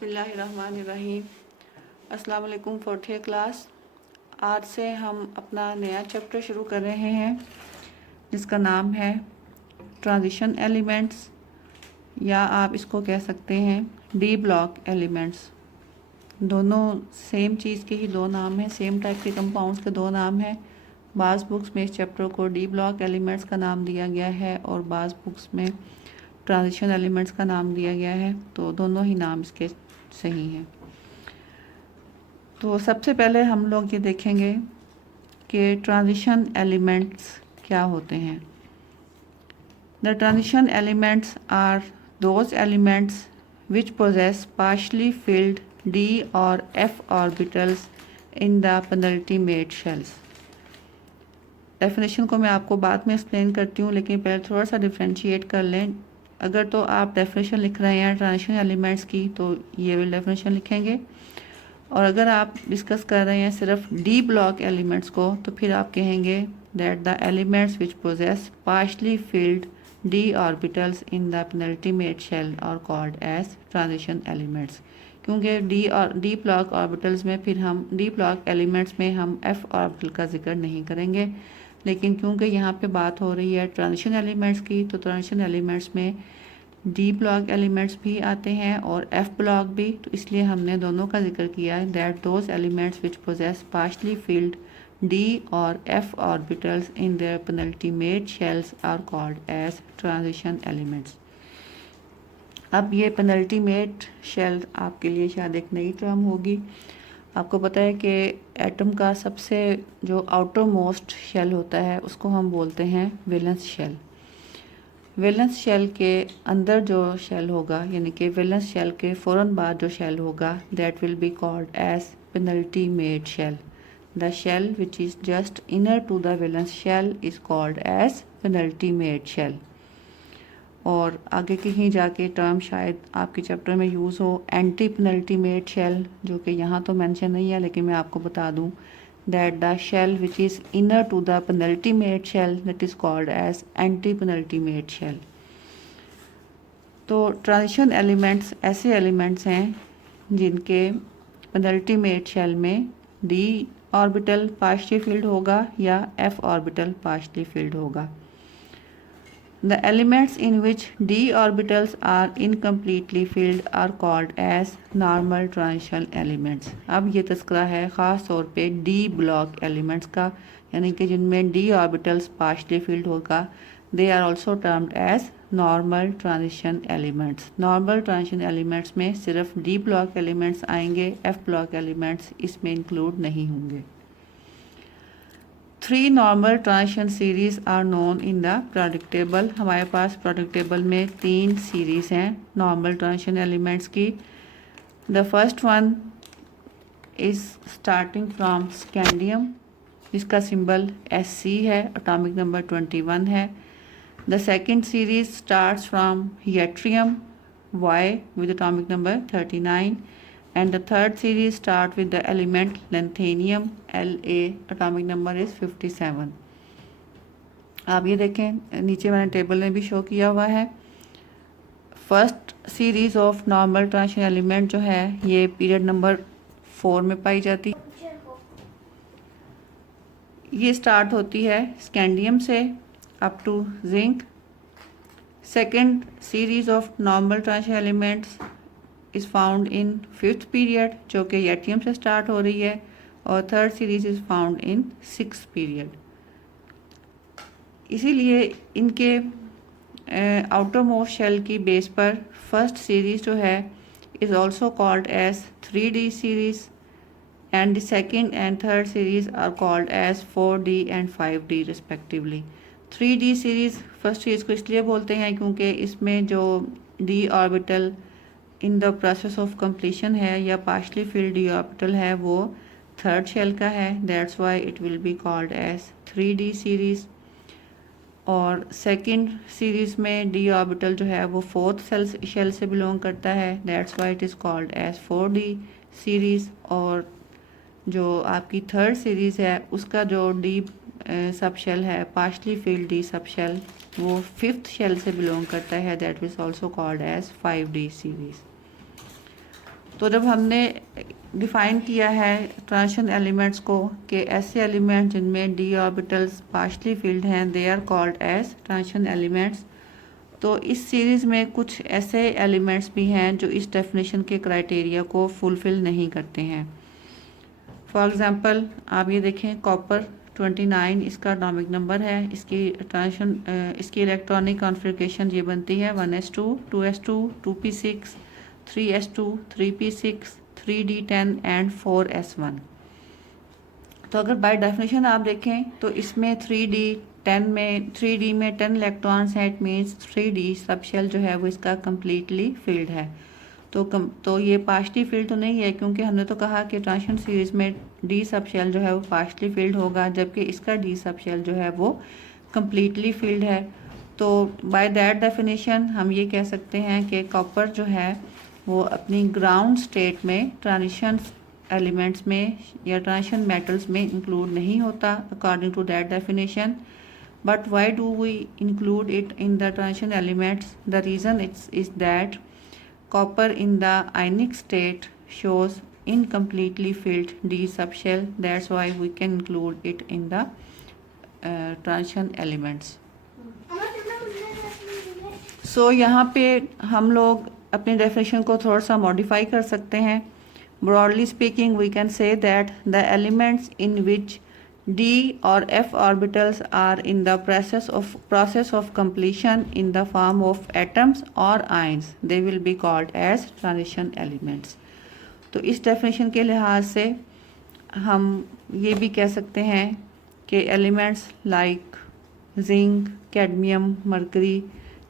बिस्मिल्लाहिर्रहमानिर्रहीम। अस्सलाम वालेकुम फोर्थ क्लास। आज से हम अपना नया चैप्टर शुरू कर रहे हैं जिसका नाम है ट्रांजिशन एलिमेंट्स, या आप इसको कह सकते हैं डी ब्लॉक एलिमेंट्स। दोनों सेम चीज़ के ही दो नाम हैं, सेम टाइप के कंपाउंड्स के दो नाम हैं। बाज़ बुक्स में इस चैप्टर को डी ब्लॉक एलिमेंट्स का नाम दिया गया है और बाज़ बुक्स में ट्रांजिशन एलिमेंट्स का नाम दिया गया है, तो दोनों ही नाम इसके सही हैं। तो सबसे पहले हम लोग ये देखेंगे कि ट्रांजिशन एलिमेंट्स क्या होते हैं। The transition elements are those elements which possess partially filled d और f orbitals in the penultimate shells. Definition को मैं आपको बाद में एक्सप्लेन करती हूँ, लेकिन पहले थोड़ा सा डिफ्रेंशिएट कर लें। अगर तो आप डेफिनेशन लिख रहे हैं ट्रांजिशन एलिमेंट्स की तो ये वाली डेफिनेशन लिखेंगे, और अगर आप डिस्कस कर रहे हैं सिर्फ डी ब्लॉक एलिमेंट्स को तो फिर आप कहेंगे that the elements which possess partially filled d orbitals in the penultimate shell are called as transition elements. क्योंकि डी ब्लॉक ऑर्बिटल्स में फिर हम डी ब्लॉक एलिमेंट्स में हम एफ ऑर्बिटल का जिक्र नहीं करेंगे, लेकिन क्योंकि यहाँ पे बात हो रही है ट्रांजिशन एलिमेंट्स की, तो ट्रांजिशन एलिमेंट्स में डी ब्लॉक एलिमेंट्स भी आते हैं और एफ ब्लॉक भी, तो इसलिए हमने दोनों का जिक्र किया है। That those elements which possess partially filled d और f orbitals in their penultimate shells are called as transition elements. अब ये पेनल्टीमेट शेल आपके लिए शायद एक नई टर्म होगी। आपको पता है कि एटम का सबसे जो आउटर मोस्ट शेल होता है उसको हम बोलते हैं वैलेंस शेल। वैलेंस शेल के अंदर जो शेल होगा, यानी कि वैलेंस शेल के फ़ौरन बाद जो शेल होगा, that will be called as penultimate shell. The shell which is just inner to the valence shell is called as penultimate shell. और आगे कहीं जाके टर्म शायद आपके चैप्टर में यूज़ हो एंटी पेनल्टीमेट शेल, जो कि यहाँ तो मेंशन नहीं है, लेकिन मैं आपको बता दूँ that the shell which is inner to the penultimate shell that is called as anti penultimate shell. तो ट्रांजिशन एलिमेंट्स ऐसे एलिमेंट्स हैं जिनके पेनल्टीमेट शेल में डी ऑर्बिटल पार्शली फिल्ड होगा या एफ ऑर्बिटल पार्शली फिल्ड होगा। The elements in which d orbitals are incompletely filled are called as normal transition elements। अब ये तस्करा है ख़ास तौर पे d block elements का, यानी कि जिनमें d orbitals partially filled होगा। They are also termed as normal transition elements। normal transition elements में सिर्फ d block elements आएंगे, f block elements इसमें include नहीं होंगे। Three normal transition series are known in the product table. हमारे पास product table में तीन सीरीज हैं नॉर्मल ट्रांजिशन एलिमेंट्स की। The first one is starting from scandium, जिसका सिंबल Sc है, एटॉमिक नंबर 21 है। The second series starts from yttrium Y with atomic number 39, and the third series start with the element lanthanum La, atomic number is 57। आप ये देखें नीचे मैंने table में भी शो किया हुआ है। First series of normal transition element जो है ये पीरियड नंबर 4 में पाई जाती है। ये स्टार्ट होती है स्कैंडियम से up to zinc. Second series of normal transition elements is found in fifth period, जो कि यट्रियम से स्टार्ट हो रही है, और third series is found in sixth period. इसीलिए इनके आउटर मोस्ट शेल की बेस पर फर्स्ट सीरीज जो है is also called as 3D series, and the second and third series are called as 4D and 5D respectively. 3D series first series को इसलिए बोलते हैं क्योंकि इसमें जो D orbital in the process of completion है या पार्शली फिल्ड डी ऑर्बिटल है वो थर्ड शेल का है, that's why it will be called as 3D series. और सेकंड सीरीज में डी ऑर्बिटल जो है वो फोर्थ शेल से बिलोंग करता है, that's why it is called as 4D series. और जो आपकी थर्ड सीरीज है उसका जो डी सब शेल है partially filled D sub shell वो फिफ्थ शेल से बिलोंग करता है, that is also called as 5D series. तो जब हमने डिफाइन किया है ट्रांजिशन एलिमेंट्स को कि ऐसे एलिमेंट जिनमें d ऑर्बिटल्स पार्शली फिल्ड हैं they are called as transition elements, तो इस सीरीज़ में कुछ ऐसे एलिमेंट्स भी हैं जो इस डेफिनेशन के क्राइटेरिया को फुलफ़िल नहीं करते हैं। फॉर एग्ज़ाम्पल आप ये देखें, कॉपर 29 इसका एटॉमिक नंबर है, इसकी ट्रांजिशन इसकी इलेक्ट्रॉनिक कॉन्फ़िगरेशन ये बनती है 1s2 2s2 2p6 3s2 3p6 3d10 and 4s1। तो अगर बाय डेफिनेशन आप देखें तो इसमें 3d में 10 इलेक्ट्रॉन्स हैं, इट मीन्स 3d सब शेल जो है वो इसका कम्प्लीटली फिल्ड है। तो ये पार्शली फिल्ड तो नहीं है, क्योंकि हमने तो कहा कि ट्रांजिशन सीरीज में d सब शेल जो है वो पार्शली फिल्ड होगा, जबकि इसका d सब शेल जो है वो कम्प्लीटली फिल्ड है। तो बाय दैट डेफिनेशन हम ये कह सकते हैं कि कॉपर जो है वो अपनी ग्राउंड स्टेट में ट्रांजिशन एलिमेंट्स में या ट्रांजिशन मेटल्स में इंक्लूड नहीं होता according to that definition. But why do we include it in the transition elements? The reason is that copper in the ionic state shows incompletely filled d subshell. That's why we can include it in the transition elements. So यहाँ पे हम लोग अपने definition को थोड़ा सा modify कर सकते हैं। Broadly speaking, we can say that the elements in which d or f orbitals are in the process of completion in the form of atoms or ions, they will be called as transition elements. तो इस definition के लिहाज से हम ये भी कह सकते हैं कि elements like zinc, cadmium, mercury,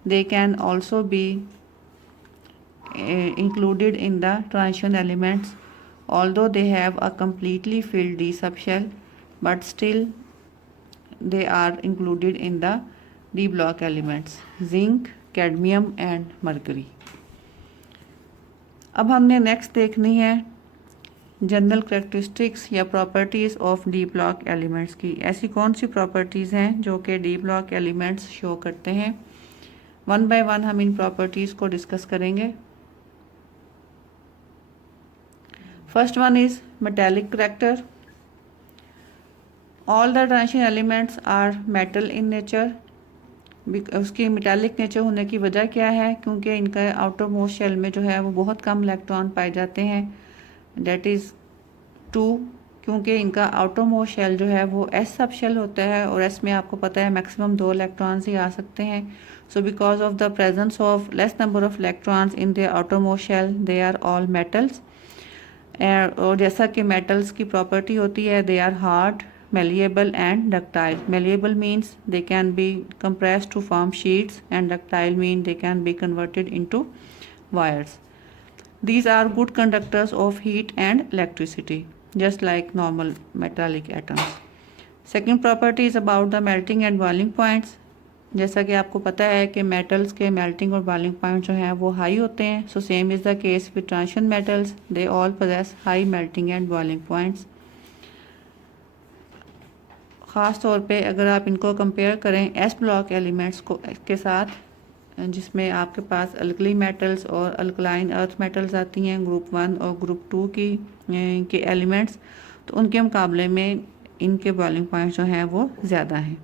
they can also be included in the transition elements, although they have a completely filled d subshell, but still they are included in the d block elements, zinc, cadmium and mercury. अब हमने next देखनी है general characteristics या properties of D block elements की। ऐसी कौन सी properties हैं जो कि डी ब्लॉक एलिमेंट्स शो करते हैं? वन बाय वन हम इन प्रॉपर्टीज़ को डिस्कस करेंगे। First one is metallic character. All the transition elements are metal in nature. उसकी मेटालिक नेचर होने की वजह क्या है? क्योंकि इनका आउटर मोस्ट शेल में जो है वो बहुत कम इलेक्ट्रॉन पाए जाते हैं, डेट इज़ 2, क्योंकि इनका आउटर मोस्ट शेल जो है वो एस सब शेल होता है और एस में आपको पता है मैक्सिमम 2 इलेक्ट्रॉन्स ही आ सकते हैं। So because of the presence of less number of electrons in the outer most shell they are all metals. और जैसा कि मेटल्स की प्रॉपर्टी होती है, they are hard, malleable and ductile. Malleable means they can be compressed to form sheets, and ductile means they can be converted into wires. These are good conductors of heat and electricity, just like normal metallic atoms. Second property is about the melting and boiling points. जैसा कि आपको पता है कि metals के melting और boiling point जो हैं वो हाई होते हैं। So same is the case with transition metals, they all possess high melting and boiling points. ख़ास तौर पे अगर आप इनको कंपेयर करें एस ब्लॉक एलिमेंट्स को के साथ, जिसमें आपके पास अल्कली मेटल्स और अल्कलाइन अर्थ मेटल्स आती हैं, ग्रुप 1 और ग्रुप 2 के एलिमेंट्स, तो उनके मुकाबले में इनके बॉइलिंग पॉइंट्स जो हैं वो ज़्यादा हैं।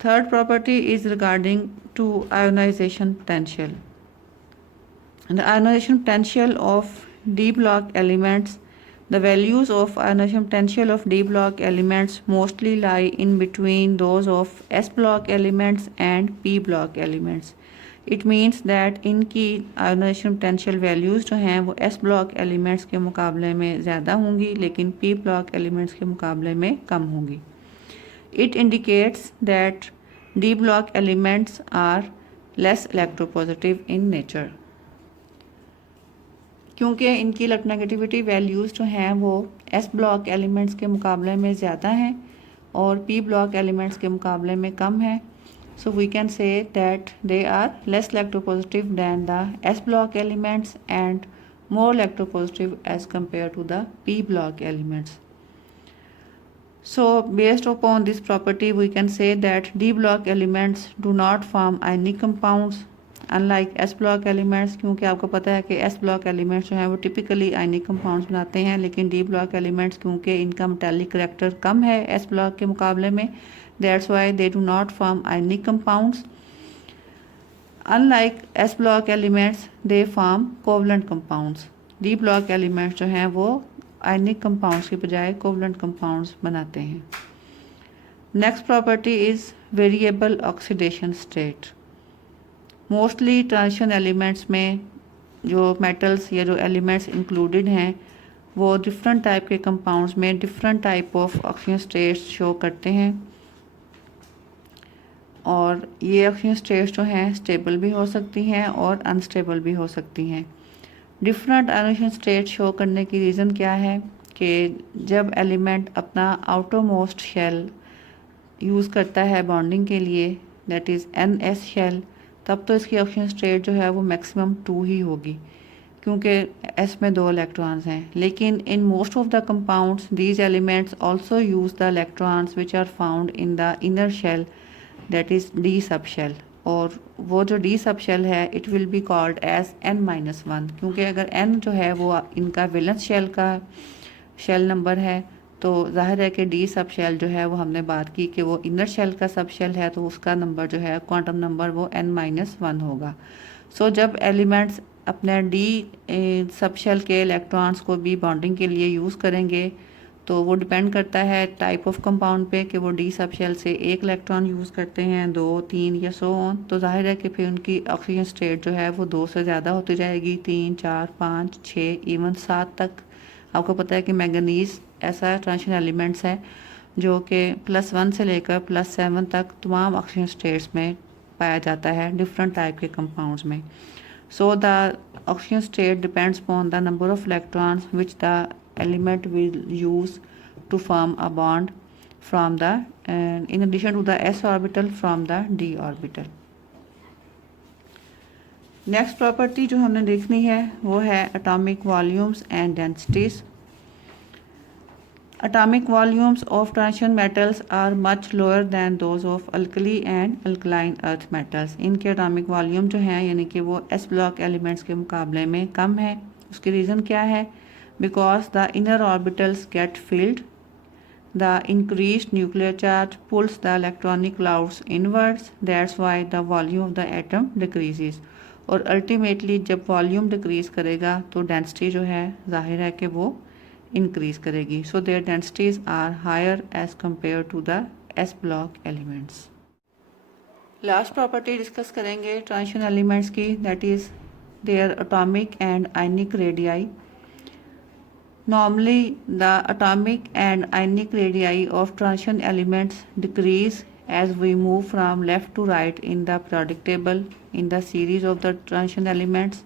Third property is regarding to ionisation potential. The ionisation potential of D block elements, the values of ionization potential of d block elements mostly lie in between those of s block elements and p block elements. It means that इनकी ionization potential values जो हैं वो s block elements के मुकाबले में ज़्यादा होंगी, लेकिन p block elements के मुकाबले में कम होंगी। It indicates that d block elements are less electropositive in nature, क्योंकि इनकी इलेक्ट्रोनेगेटिविटी वैल्यूज़ जो हैं वो एस ब्लॉक एलिमेंट्स के मुकाबले में ज़्यादा हैं और पी ब्लॉक एलिमेंट्स के मुकाबले में कम है। So we can say that they are less electropositive than the S block elements and more electropositive as compare to the P block elements. So based upon this property we can say that d block elements do not form ionic compounds. Unlike S block elements, क्योंकि आपको पता है कि S block elements जो हैं वो typically ionic compounds बनाते हैं, लेकिन डी ब्लॉक एलिमेंट्स क्योंकि इनका मेटालिक करैक्टर कम है एस ब्लॉक के मुकाबले में, that's why they do not form ionic compounds. Unlike S block elements they form covalent compounds. D block elements जो हैं वो आयनिक कंपाउंड्स के बजाय कोवलेंट कंपाउंड्स बनाते हैं। Next property is variable oxidation state. Mostly transition elements में जो metals या जो एलिमेंट्स इंक्लूडेड हैं वो डिफरेंट टाइप के कंपाउंड्स में different type of oxygen states show करते हैं, और ये ऑक्सीजन स्टेट्स जो हैं स्टेबल भी हो सकती हैं और अनस्टेबल भी हो सकती हैं। डिफरेंट ऑक्सीजन स्टेट शो करने की रीज़न क्या है कि जब एलिमेंट अपना आउटर मोस्ट शेल यूज़ करता है बॉन्डिंग के लिए, दैट इज़ NS शेल, तब तो इसकी ऑक्सीजन स्टेट जो है वो मैक्सिमम 2 ही होगी, क्योंकि S में 2 इलेक्ट्रॉन्स हैं। लेकिन in most of the compounds these elements also use the electrons which are found in the inner shell, that is D sub shell, और वो जो D सब शेल है it will be called as N-1, क्योंकि अगर N जो है वो इनका वैलेंस शेल का शेल नंबर है, तो जाहिर है कि डी सब शेल जो है वो हमने बात की कि वो इनर शेल का सब शेल है, तो उसका नंबर जो है क्वांटम नंबर वो N-1 होगा। सो जब एलिमेंट्स अपने डी सब शेल के इलेक्ट्रॉन्स को भी बॉन्डिंग के लिए यूज़ करेंगे, तो वो डिपेंड करता है टाइप ऑफ कंपाउंड पे कि वो डी सब शेल से 1 इलेक्ट्रॉन यूज़ करते हैं, 2, 3 या सो ऑन। तो जाहिर है कि फिर उनकी ऑक्सीजन स्टेट जो है वो 2 से ज़्यादा होती जाएगी, 3, 4, 5, 6, इवन 7 तक। आपको पता है कि मैंगनीज़ ऐसा ट्रांजिशन एलिमेंट्स है जो कि +1 से लेकर +7 तक तमाम ऑक्सीजन स्टेट्स में पाया जाता है डिफरेंट टाइप के कंपाउंड्स में। So the oxygen state depends upon the number of electrons which the element will use to form a bond from the in addition to the s orbital from the d orbital. Next property जो हमने देखनी है वो है atomic volumes and densities. Atomic volumes of transition metals are much lower than those of alkali and alkaline earth metals. इनके atomic volume जो हैं यानी कि वो S block elements के मुकाबले में कम है। उसकी रीज़न क्या है? Because the inner orbitals get filled, the increased nuclear charge pulls the electronic clouds inwards, that's why the volume of the atom decreases. और ultimately जब volume decrease करेगा तो density जो है जाहिर है कि वो इंक्रीज करेगी। So their densities are higher as compare to the S block elements. Last property discuss करेंगे ट्रांजिशन एलिमेंट्स की, that is their atomic and ionic radii. Normally the atomic and ionic radii of transition elements decrease as we move from left to right in the periodic table in the series of the transition elements।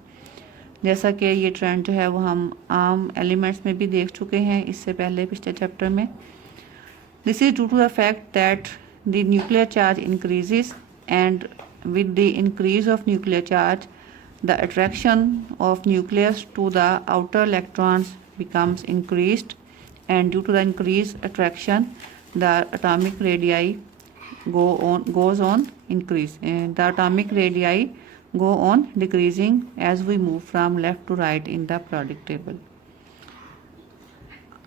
जैसा कि ये trend जो है वो हम आम elements में भी देख चुके हैं इससे पहले पिछले चैप्टर में। This is due to the fact that the nuclear charge increases and with the increase of nuclear charge the attraction of nucleus to the outer electrons becomes increased, and due to the increased attraction the atomic radii goes on increase, and the atomic radii go on decreasing as we move from left to right in the periodic table।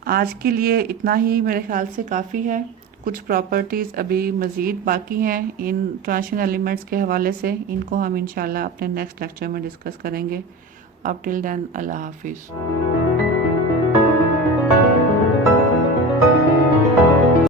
आज के लिए इतना ही मेरे ख्याल से काफ़ी है। कुछ प्रॉपर्टीज़ अभी मज़ीद बाकी हैं इन ट्रांजिशन एलिमेंट्स के हवाले से, इनको हम इंशाल्लाह अपने नेक्स्ट लेक्चर में डिस्कस करेंगे। अब टिल देन अल्लाह हाफिज़।